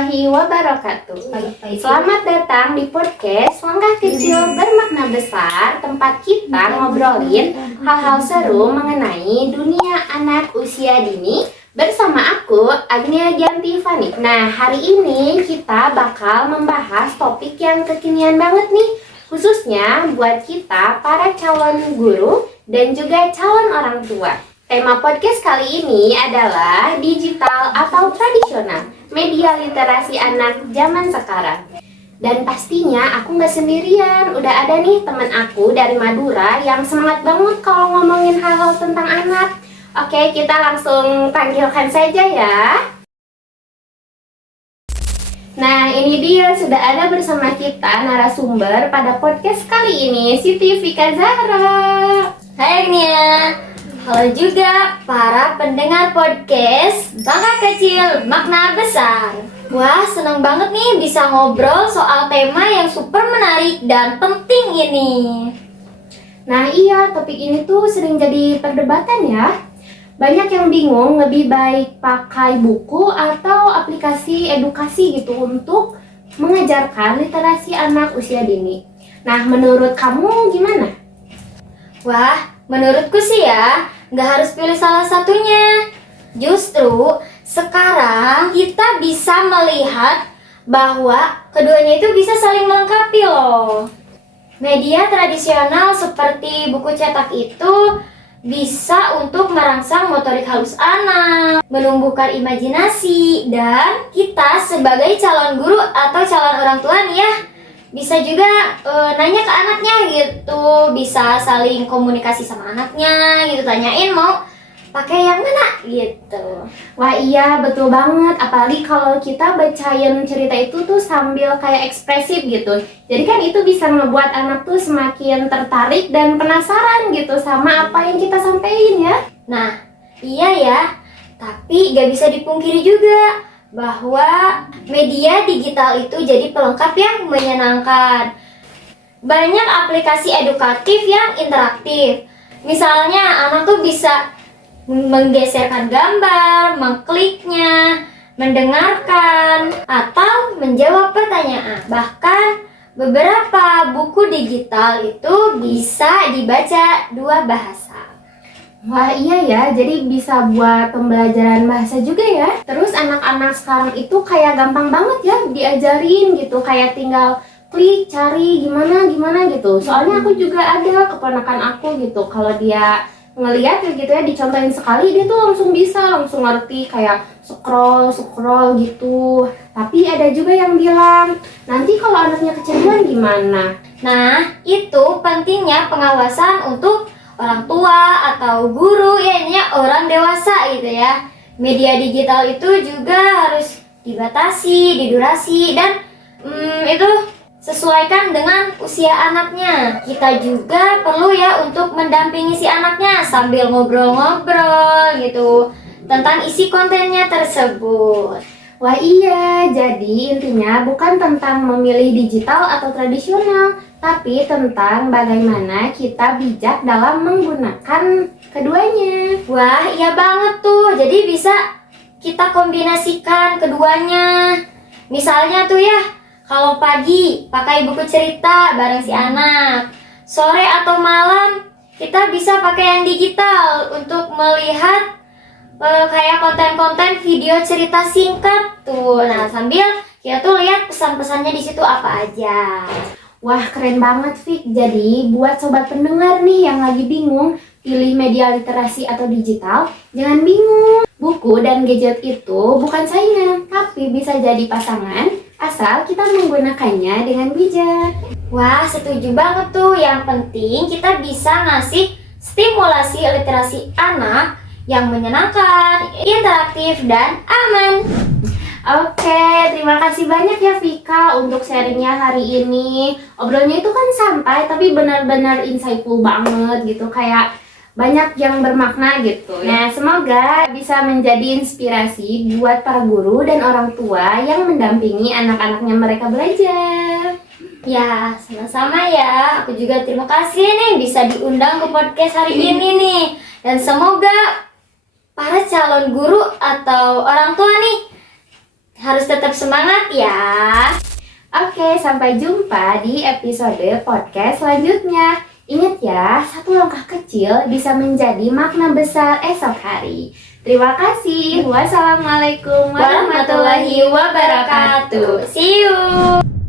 warahmatullahi wabarakatuh. Selamat datang di podcast Langkah Kecil Bermakna Besar, tempat kita ngobrolin hal-hal seru mengenai dunia anak usia dini bersama aku, Agnia Gianti Fani. Nah, hari ini kita bakal membahas topik yang kekinian banget nih, khususnya buat kita para calon guru dan juga calon orang tua. Tema podcast kali ini adalah digital atau tradisional, media literasi anak zaman sekarang. Dan pastinya aku nggak sendirian, udah ada nih teman aku dari Madura yang semangat banget kalau ngomongin hal-hal tentang anak. Oke, kita langsung panggilkan saja ya. Nah, ini dia sudah ada bersama kita narasumber pada podcast kali ini, Siti Vika Zahra. Hai Agnia. Halo juga para pendengar podcast Langkah Kecil Makna Besar. Wah, senang banget nih bisa ngobrol soal tema yang super menarik dan penting ini. Nah iya, topik ini tuh sering jadi perdebatan ya. Banyak yang bingung lebih baik pakai buku atau aplikasi edukasi gitu untuk mengajarkan literasi anak usia dini. Nah, menurut kamu gimana? Wah, menurutku sih ya, nggak harus pilih salah satunya. Justru sekarang kita bisa melihat bahwa keduanya itu bisa saling melengkapi loh. Media tradisional seperti buku cetak itu bisa untuk merangsang motorik halus anak, menumbuhkan imajinasi, dan kita sebagai calon guru atau calon orang tua nih ya, bisa juga nanya ke anaknya gitu, bisa saling komunikasi sama anaknya gitu, tanyain mau pakai yang mana gitu. Wah iya, betul banget. Apalagi kalau kita bacain cerita itu tuh sambil kayak ekspresif gitu. Jadi kan itu bisa ngebuat anak tuh semakin tertarik dan penasaran gitu sama apa yang kita sampaikan ya. Nah, iya ya, tapi gak bisa dipungkiri juga bahwa media digital itu jadi pelengkap yang menyenangkan. Banyak aplikasi edukatif yang interaktif. Misalnya anak tuh bisa menggeserkan gambar, mengkliknya, mendengarkan, atau menjawab pertanyaan. Bahkan beberapa buku digital itu bisa dibaca dua bahasa. Wah iya ya, jadi bisa buat pembelajaran bahasa juga ya. Terus anak-anak sekarang itu kayak gampang banget ya diajarin gitu, kayak tinggal klik, cari gimana gitu. Soalnya aku juga ada keponakan aku gitu, kalau dia ngeliat gitu ya, dicontohin sekali dia tuh langsung ngerti, kayak scroll gitu. Tapi ada juga yang bilang, nanti kalau anaknya kecanduan gimana? Nah, itu pentingnya pengawasan untuk orang tua atau guru, ya intinya orang dewasa gitu ya. Media digital itu juga harus dibatasi, didurasi, dan itu sesuaikan dengan usia anaknya. Kita juga perlu ya untuk mendampingi si anaknya sambil ngobrol-ngobrol gitu tentang isi kontennya tersebut. Wah iya, jadi intinya bukan tentang memilih digital atau tradisional, tapi tentang bagaimana kita bijak dalam menggunakan keduanya. Wah, iya banget tuh. Jadi bisa kita kombinasikan keduanya. Misalnya tuh ya, kalau pagi pakai buku cerita bareng si anak, sore atau malam kita bisa pakai yang digital untuk melihat kayak konten-konten video cerita singkat tuh. Nah, sambil kita tuh lihat pesan-pesannya di situ apa aja. Wah keren banget Fik. Jadi buat sobat pendengar nih yang lagi bingung pilih media literasi atau digital, jangan bingung. Buku dan gadget itu bukan saingan, tapi bisa jadi pasangan asal kita menggunakannya dengan bijak. Wah, setuju banget tuh. Yang penting kita bisa ngasih stimulasi literasi anak yang menyenangkan, interaktif, dan aman. Oke, terima kasih banyak ya Vika untuk sharingnya hari ini. Obrolnya itu kan santai tapi benar-benar insightful banget gitu, kayak banyak yang bermakna gitu. Nah, semoga bisa menjadi inspirasi buat para guru dan orang tua yang mendampingi anak-anaknya mereka belajar. Ya, sama-sama ya. Aku juga terima kasih nih bisa diundang ke podcast hari ini nih. Dan semoga para calon guru atau orang tua nih harus tetap semangat ya. Oke, sampai jumpa di episode podcast selanjutnya. Ingat ya, satu langkah kecil bisa menjadi makna besar esok hari. Terima kasih. Wassalamualaikum warahmatullahi wabarakatuh. See you.